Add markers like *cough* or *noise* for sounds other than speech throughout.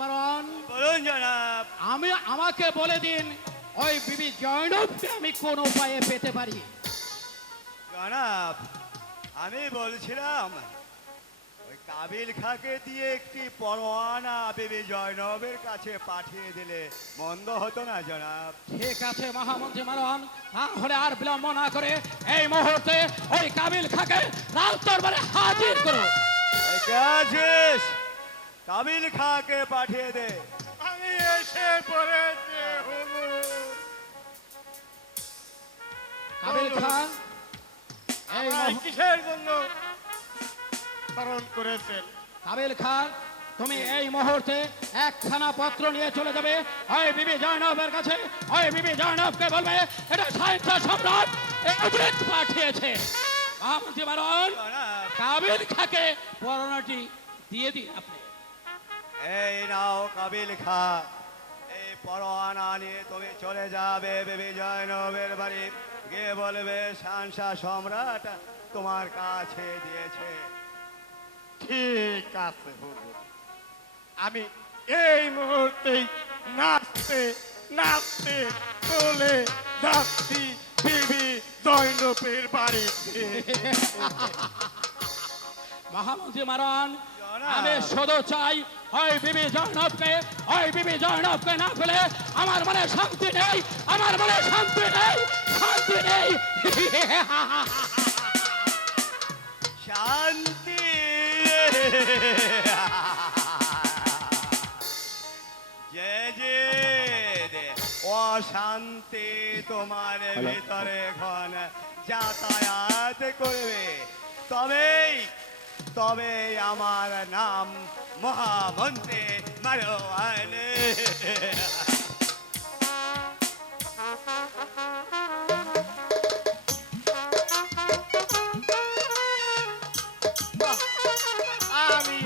মারণ বলুন জনাব। আমি আমাকে বলে দিন ওই বিবি জয়নবকে আমি কোন উপায়ে পেতে পারি? জনাব আমি বলছিলাম ওই কাবিল খাকে দিয়ে একটি পরোয়ানা বিবি জয়নবের কাছে পাঠিয়ে দিলে মন্দ হতো না জনাব। ঠিক আছে মহামন্ত্রী মারণ তাহলে আর বিলম্ব না করে এই মুহূর্তে ওই কাবিল খাকে রাজ দরবারে হাজির করো। কে আছিস কাবিল খাকে পাঠিয়ে দে। আমি এসে পড়েছি কাবিল খান এই কিসের জন্য স্মরণ করেছেন? কাবিল খান তুমি এই মুহূর্তে একখানা পত্র নিয়ে চলে যাবে। ওই বিবি জয়নবের কাছে ওই বিবি জয়নবকে বলবে এটা সাহিত্য সম্রাট অজিত পাঠিয়েছে। মহামন্ত্রী জনাব কাবিল খাকে পরোনাটি দিয়ে দিন আপনি। এই নাও কাবিল খা। এই পরোয়ানা নিয়ে তুমি চলে যাবে বেবি জয়নবের বাড়ি। গিয়ে বলবে শানশা সম্রাট তোমার কাছে দিয়েছে। ঠিক আছে হুজুর। আমি এই মুহূর্তেই নাচতে নাচতে চলে যাচ্ছি বিবি জৈনবের বাড়িতে মহামন্ত্রী মারণ জনাব। আমি শুধু চাই ওই বিবি জয়নবকে ওই বিবি জয়নবকে না পেলে আমার মনে শান্তি নেই আমার মনে শান্তি নেই শান্তি নেই। শান্তি। যে যে অশান্তি তোমার ভিতরে এখন যাতায়াত করবে। তবেই তবে আমার নাম মহামন্ত্রী মারোয়ানে। আমি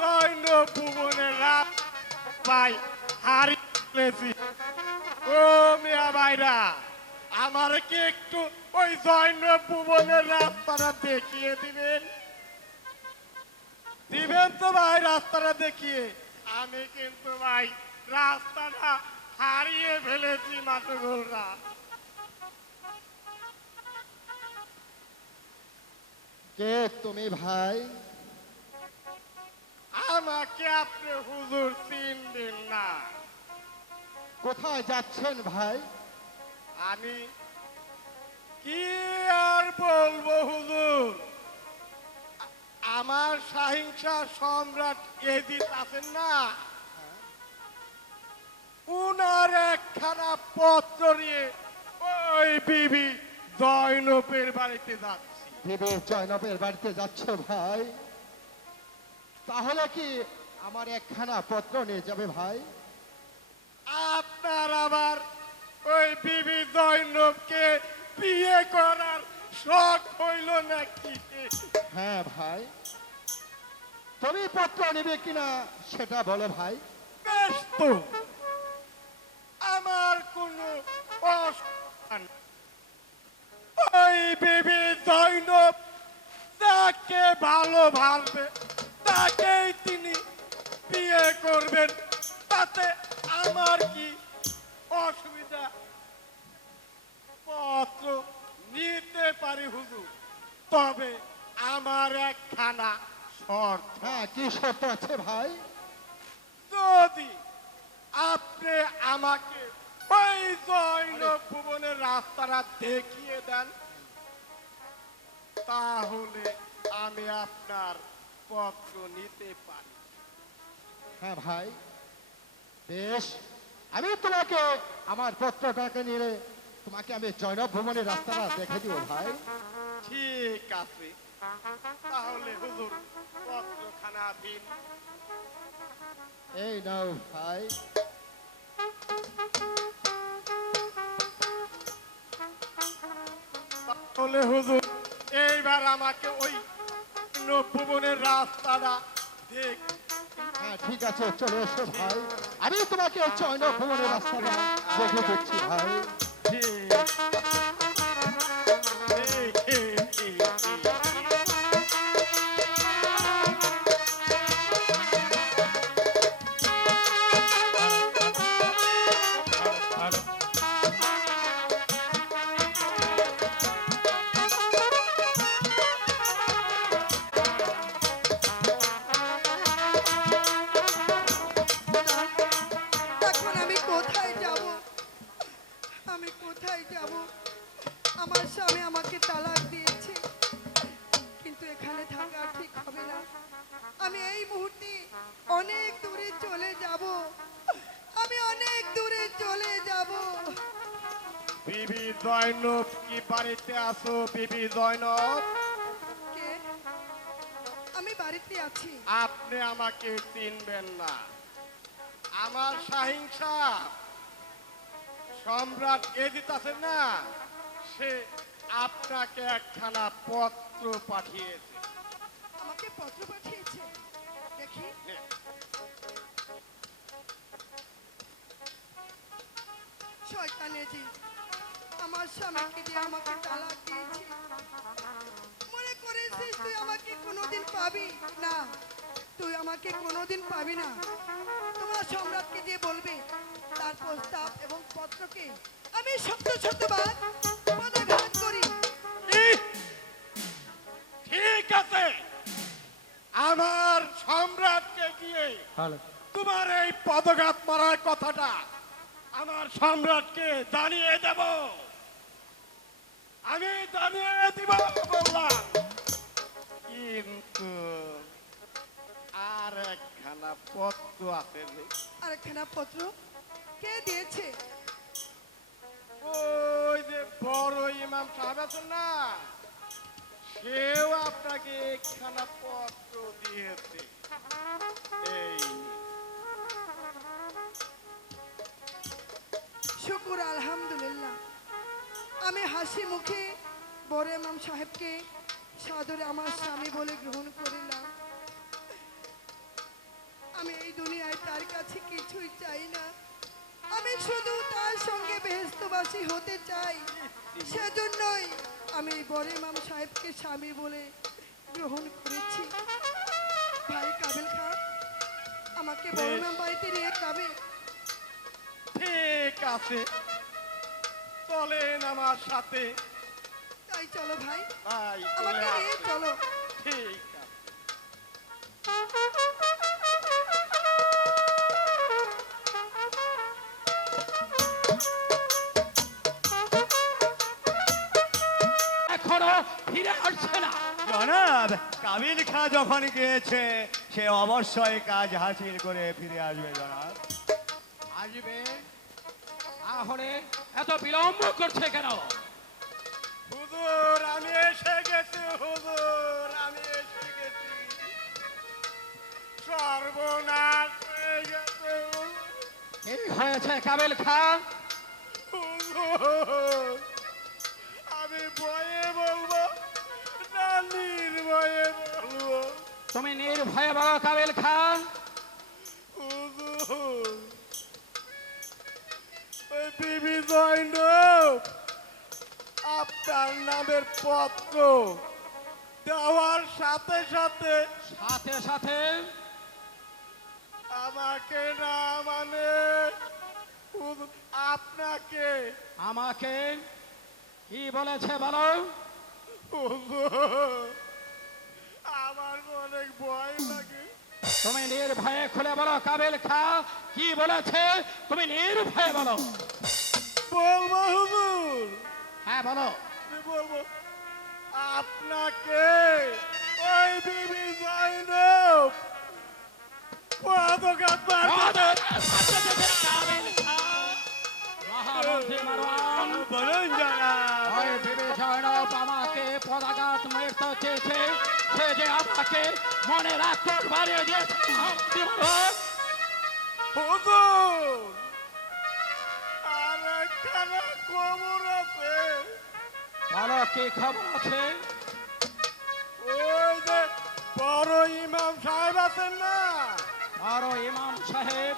জৈন ভুবনের রাত পাই হারিয়েছি ও মিয়া ভাইরা আমার কি একটু ওই জৈন ভুবনের রাস্তাটা দেখিয়ে দিবেন। দিবেন তো ভাই রাস্তাটা দেখিয়ে। আমি কিন্তু ভাই রাস্তাটা হারিয়ে ফেলেছি মাতগুলরা কে তুমি ভাই? আমাকে আপনি হুজুর চিনবেন না। কোথায় যাচ্ছেন ভাই? আমি কি আর বলব হুজুর? আমার সাহিংসা সম্রাট এদিত আছেন না। উনার একখানা পত্র নিয়ে ওই বিবি জয়নবের বাড়িতে যাচ্ছি। দেবে জয়নবের বাড়িতে যাচ্ছ ভাই। তাহলে কি আমার একখানা পত্র নিয়ে যাবে ভাই? আপনার আবার ওই বিবি জয়নবকে বিয়ে করার শখ হইল নাকি? হ্যাঁ ভাই। তুমি পত্র নেবে কিনা সেটা বলো ভাই। আমার কোনো। ওই বিবি জৈনব যাকে ভালো ভাববে, তাকেই তিনি বিয়ে করবেন। তাতে আমার কি অসুবিধা? পত্র নিতে পারি হুজুর, তবে আমার একখানা হ্যাঁ কি শর্ত আছে ভাই? যদি আপনি আমাকে ওই জৈন ভুবনের রাস্তাটা দেখিয়ে দেন তাহলে আমি আপনার পত্র নিতে পারি। হ্যাঁ ভাই বেশ। আমি তোমাকে আমার পত্রটাকে নিয়ে তোমাকে আমি জয়নব ভ্রমণের রাস্তাটা দেখে দিব ভাই। ঠিক আছে। তাহলে হুজুর পত্রখানা দিন? এই নাও ভাই। তাহলে হুজুর এইবার আমাকে ওই ভুবনের রাস্তাটা দেখ। হ্যাঁ ঠিক আছে চলে এসো ভাই। আমি তোমাকে জয়নব ভ্রমণের রাস্তাটা দেখে দিচ্ছি ভাই। জয়নব কি বাড়িতে আসো বিবি জয়নব কে? আমি বাড়িতে আছি। আপনি আমাকে চিনবেন না। আমার সাহিংসা সম্রাট এজিত আছে না? সে আপনাকে একখানা পত্র পাঠিয়েছে। আমাকে পত্র পাঠিয়েছে? দেখি। শয়তানেজি আমার স্বামীকে দিয়ে আমাকে তালাক দিয়েছি। মনে করেছিস তুই আমাকে কোনোদিন পাবি? না তুই আমাকে কোনোদিন পাবি না। তোমার সম্রাটকে দিয়ে বলবে তার প্রস্তাব এবং পত্রকে আমি সত্য সত্যবার পদাঘাত করি! ঠিক আছে। আমার সম্রাটকে গিয়ে তোমার এই পদঘাত মারার কথাটা আমার সম্রাটকে জানিয়ে দেব। আমি জানিয়ে দিব বললাম কিন্তু আর একখানা পত্র আছে রে। আরেকখানা পত্র? কে দিয়েছে? ওই যে বড় ইমাম সাহেব আছেন না সেও আপনাকে একখানা পত্র দিয়েছে। এই শুকুর আলহামদুলিল্লাহ। আমি হাসি মুখে বড় ইমাম সাহেবকে সাদরে আমার স্বামী বলে গ্রহণ করিলাম। আমি এই দুনিয়ায় তার কাছে কিছুই চাই না। আমি শুধু তার সঙ্গে বেহেস্তবাসী হতে চাই। সেজন্যই আমি বড় ইমাম সাহেবকে স্বামী বলে গ্রহণ করেছি। ভাই কাবিল খান আমাকে বড় ইমাম বাড়িতে নিয়ে যাবে। ঠিক আছে। চলেন আমার সাথে। তাই চলো ভাই। ভাই আমাকে নিয়ে আসুন। চলো। ঠিক আছে। এখনও ফিরে আসছে না। জনাব কাবিল খা যখন গিয়েছে সে অবশ্যই কাজ হাসিল করে ফিরে আসবে জনাব। আসবে। তাহলে এত বিলম্ব করছে কেন? হুজুর আমি এসে গেছি হুজুর আমি এসে গেছি। সর্বনাশ হয়ে গেছে কি হয়েছে কাবিল খান? আমি বয়ে বলব না নির্ভয়ে বলব। তুমি নির্ভয়ে বলো কাবিল খান। ওই বিবি আপনার নামের পত্র দেওয়ার সাথে সাথে সাথে সাথে আমাকে না মানে আপনাকে। আমাকে কি বলেছে বলো? আমার অনেক ভয় লাগে। তুমি নির্ভয়ে খুলে বলো কাবিল খা কি বলেছে? তুমি নির্ভয়ে বলো। বলব হুজুর হ্যাঁ বলো। বলব আপনাকে ওই বিবি পদঘাত মারতে কাবিল খা। মহামন্ত্রী মারওয়ান বলুন জনাব ওই বিবি জয়নব আমাকে পদাঘাত মারতে চেয়েছে। সে যে আমাকে মনে রাখতে বাড়িয়ে দিয়েছে। হুজুর আর একখানা খবর আছে। বলো কি খবর আছে? ওই যে বড় ইমাম সাহেব আছেন না? বড় ইমাম সাহেব।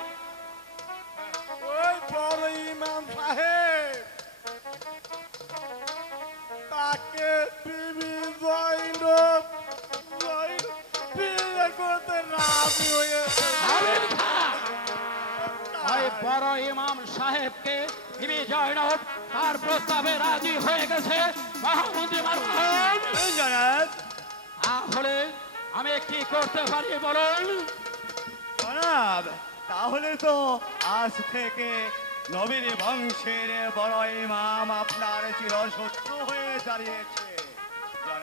ওই বড় ইমাম সাহেব। তাকে বিবি জয়নব জয়নব বিয়ে করতে রাজি হয়েছে। ওই বড় ইমাম সাহেবকে বিবি জয়নব তার প্রস্তাবে রাজি হয়ে গেছে। মহামন্ত্রী জনাব। তাহলে আমি কি করতে পারি বলুন? জনাব তাহলে তো আজ থেকে নবীন বংশের বড় ইমাম আপনার চির শত্রু হয়ে দাঁড়িয়েছে।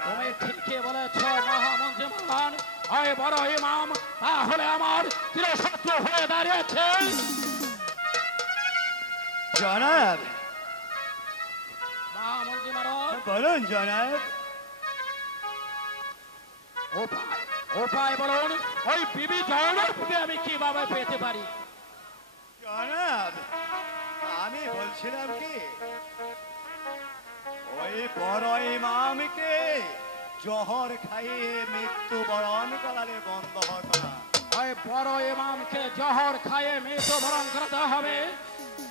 তুমি ঠিকই বলেছ মহামন্ত্রী মহান ওই বড় ইমাম তাহলে আমার চিরশত্রু হয়ে দাঁড়িয়েছে। জনাব। বলুন জনাব। উপায় বলুন ওই বিবি আমি কীভাবে পেতে পারি? জনাব আমি বলছিলাম কি ওই বড় ইমামকে জহর খাইয়ে মৃত্যুবরণ করালে বন্ধ হতো না ওই বড় ইমামকে জহর খাইয়ে মৃত্যুবরণ করাতে হবে।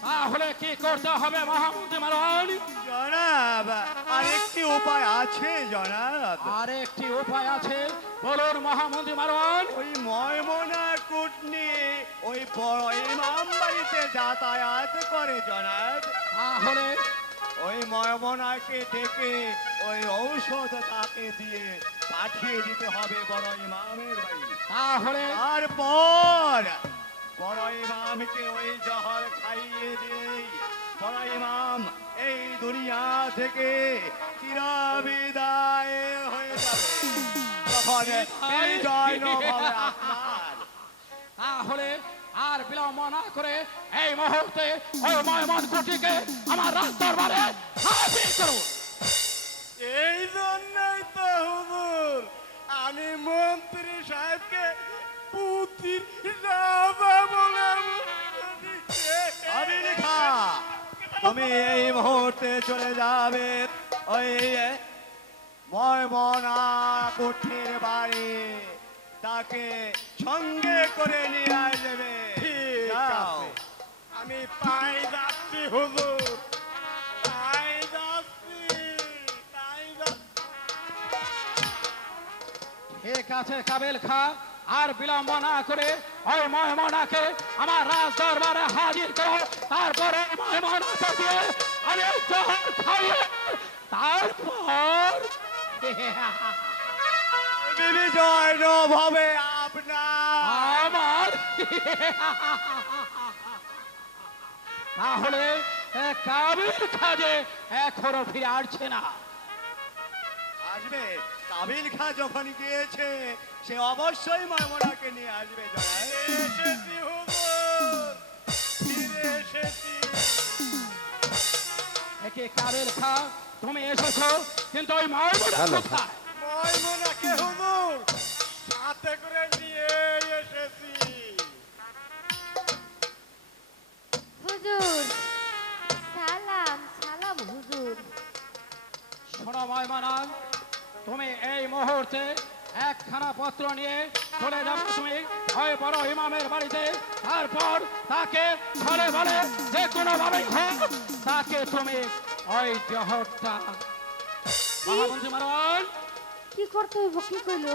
তাহলে কি করতে হবে মহামন্ত্রী মহারাজ জনাব আরেকটি উপায় আছে জনাব। আর একটি উপায় আছে। বলুন মহামন্ত্রী মহারাজ ওই ময়মনা কুটনি ওই বড় ইমাম বাড়িতে যাতায়াত করে জনাব। তাহলে? ওই ময়মনাকে ডেকে ওই ঔষধ তাকে দিয়ে পাঠিয়ে দিতে হবে বড় ইমামের বাড়ি। তাহলে? তারপর ওই জহর খাইয়ে এই দুনিয়া থেকে চিরবিদায় হয়ে যাবে। তখন বিজয় নব হবে আপনার। তাহলে আর বিলম্ব না করে এই মুহূর্তে ওই ময়মন কুটিকে আমার রাস্তার বারে হাজির করুন। এই জন্যই তো হুজুর আমি মন্ত্রী সাহেবকে পুতির লেখা। তুমি এই মুহূর্তে চলে যাবে ওই ময়মনা কুঠির বাড়ি। তাকে সঙ্গে করে নিয়ে আসবে। আমি পাই যাচ্ছি হুজুর। যাচ্ছি যাচ্ছি। ঠিক আছে কাবিল খা আর বিলম্ব না করে ওই ময়মনাকে আমার রাজ দরবারে হাজির করো তারপরে ময়মনাকে দিয়ে আমি জহর খাইয়ে তারপর বিজয় হবে আপনার। আমার তাহলে এ কাবিল খাজে এখনও ফিরে আসছে না। আসবে। কাবিল খা যখন গিয়েছে সে অবশ্যই ময়মনাকে নিয়ে আসবে। এসেছি হুজুর। ফিরে এসেছি। একে কাবিল খা তুমি এসেছ কিন্তু ওই ময়মনা কোথায়? ময়মনাকে হুজুর সাথে করে নিয়ে এসেছি। হুজুর সালাম সালাম হুজুর। শোনো ময়মনা তুমি এই মুহূর্তে একখানা পত্র নিয়ে চলে যাবে তুমি। ওই বড় ইমামের বাড়িতে। তারপর তাকে বলে বলে যে কোনো ভাবে তাকে তুমি ওই জহরটা। মহামন্ত্রী মহারাজ! কি করতে হইব কি কইলো?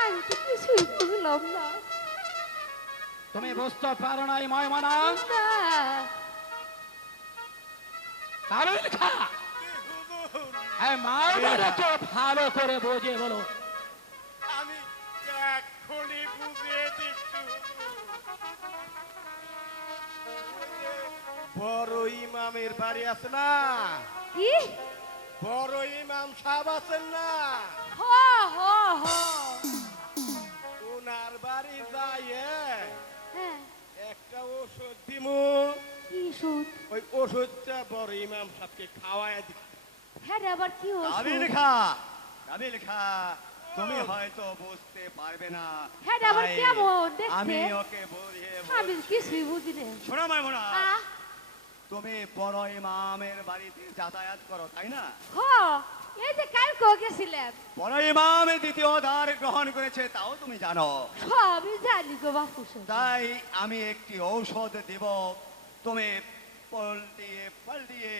আমি তো কিছুই বুঝলাম না। তুমি বুঝতে পারো ময়মনা না। কাবিল খা ভালো করে বোঝে বলো। আমি এক্ষুনি বুঝিয়ে দিচ্ছি। বড় ইমামের বাড়ি আছে না? কি বড় ইমাম সাহেব আছেন না? হ হ হ। ওনার বাড়ি যাইয়ে হ্যাঁ। একটা ওষুধ দিমু। ওই ওষুধটা বড় ইমাম সাহেবকে খাওয়ায় দি হ্যাঁ রে, আবার কি কাবিল ওষুধ খা কাবিল খা তুমি হয়তো বুঝতে পারবে না হ্যাঁ, আবার কেমন দেখতে? আমি ওকে বুঝিয়ে আমি কিছুই বুঝি না। শোনো মাইমুনা তুমি বড় ইমামের বাড়িতে যাতায়াত করো তাই না? এই যে কালকে গেছিলাম বড় ইমাম দ্বিতীয় দ্বার গ্রহণ করেছে তাও তুমি জানো। সবই জানি গো বাপু তাই আমি একটি ঔষধ দেব তুমি পল্টিয়ে পাল্টিয়ে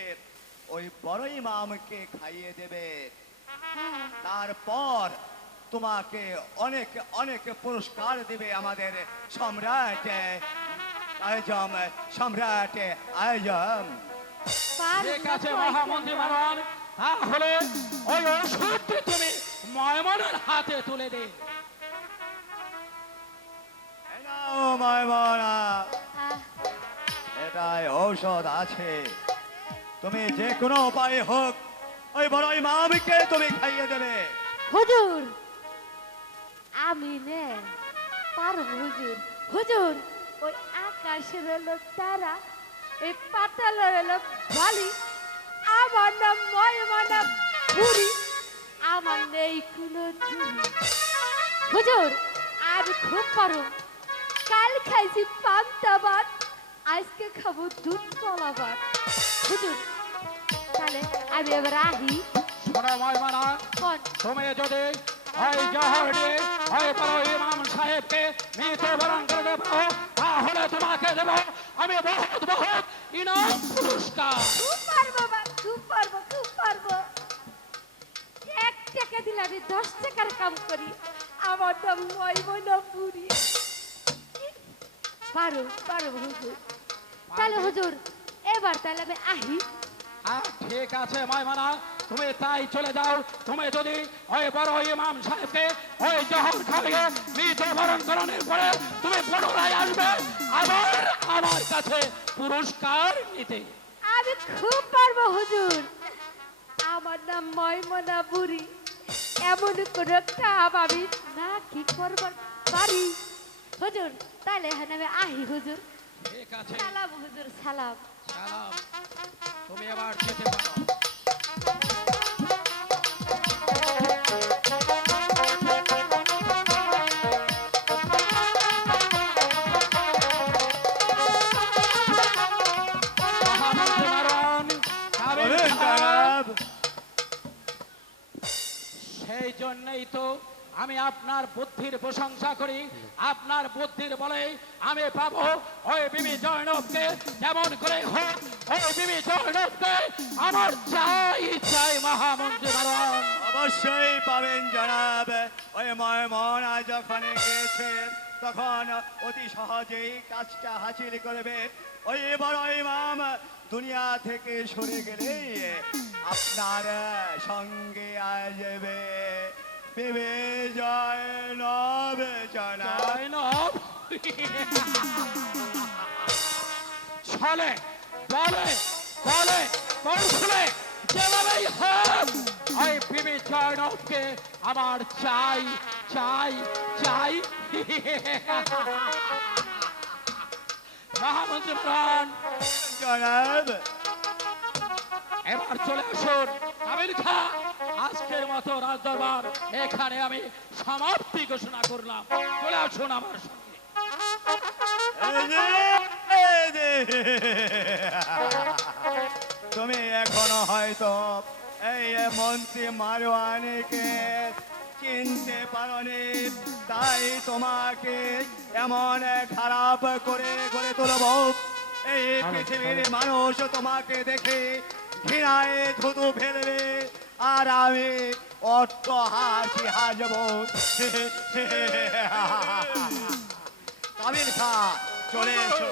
ওই বড় ইমামকে খাইয়ে দেবে। তারপর তোমাকে অনেক অনেক পুরস্কার দেবে আমাদের সম্রাট। আয়জম সম্রাট আয়জম পারব ঠিক আছে মহামন্ত্রী। মহারাজ তাহলে ওই ওষুধটি তুমি ময়মনের হাতে তুলে দে। ময়মনা আহ, ঔষধ আছে। তুমি যে কোনো উপায়ে হোক, ওই বড় ইমামকে তুমি খাইয়ে দেবে। হুজুর, আমি নে, পারব হুজুর। হুজুর, ওই আকাশের হলো তারা এই পাতালের হলো বালি। আমার নাম ময়মানা বুড়ি আমার নেই কোনো হুজুর, আমি খুব পারো কাল খাইছি পান্তা ভাত, আজকে খাব দুধ কলা ভাত। হুজুর তাহলে আমি এবার আহি শোনো ময়মানা কোন? তুমি যদি ওই জহর দিয়ে ওই বড় ইমাম সাহেবকে মৃত্যুবরণ করে দেবো তাহলে তোমাকে দেবো আমি বহুত বহুত ইনাম পুরস্কার। খুব পারব খুব পারব খুব পারব। এক টাকা দিলে আমি দশ টাকার কাম করি। আমার নাম ময়মনা পুরি। পারো পারো হুজুর। তাহলে হুজুর এবার তাহলে আমি আহি ঠিক আছে ময়মানা তুমি তাই চলে যাও। তুমি যদি ওই বড় ইমাম সাহেবকে ওই জহর খাইয়ে মৃত্যুবরণ করানোর পরে তুমি পুনরায় আসবে আবার আমার কাছে পুরস্কার নিতে। আমি খুব পারব হুজুর। আমার নাম ময়মনা বুড়ি। এমন কোন কাম আমি না কি করবার পারি। হুজুর তাহলে হ্যাঁ আমি আহি হুজুর। ঠিক আছে। সালাম হুজুর সালাম। তুমি যেতে পারো। সেই জন্যই তো আমি আপনার বুদ্ধির প্রশংসা করি। আপনার বুদ্ধির বলে আমি পাবো। ওই বিবি জয়নবকে যেমন করে হোক, ওই বিবি জয়নবকে আমার চাই চাই মহামন্ত্রী অবশ্যই পাবেন জনাব। ওই ময়মনা যখন গিয়েছে। তখন অতি সহজেই কাজটা হাসিল করবে। ওই বড় ইমাম দুনিয়া থেকে সরে গেলে আপনার সঙ্গে আসবে। পেবে জয় নবে জনাব জয়নব ছলে বলে বলে কৌশলে যেভাবেই হোক ওই বিবি জয়নবকে আমার চাই চাই চাই। মহামন্ত্রী প্রাণ জনাব। এবার চলে আসুন আমির খা আজকের মতো রাজদরবার এখানে আমি সমাপ্তি ঘোষণা করলাম। চলে আসুন আমার সঙ্গে। তুমি এখনও হয়তো এই মন্ত্রী মারওয়ানিকে চিনতে পারনি তাই তোমাকে এমন খারাপ করে করে তুলব। এই পৃথিবীর মানুষ তোমাকে দেখে ঘৃণায় থুতু ফেলবে। আর আমি অট্ট হাসি হাসব। কামিল *laughs* খা চলে এসো।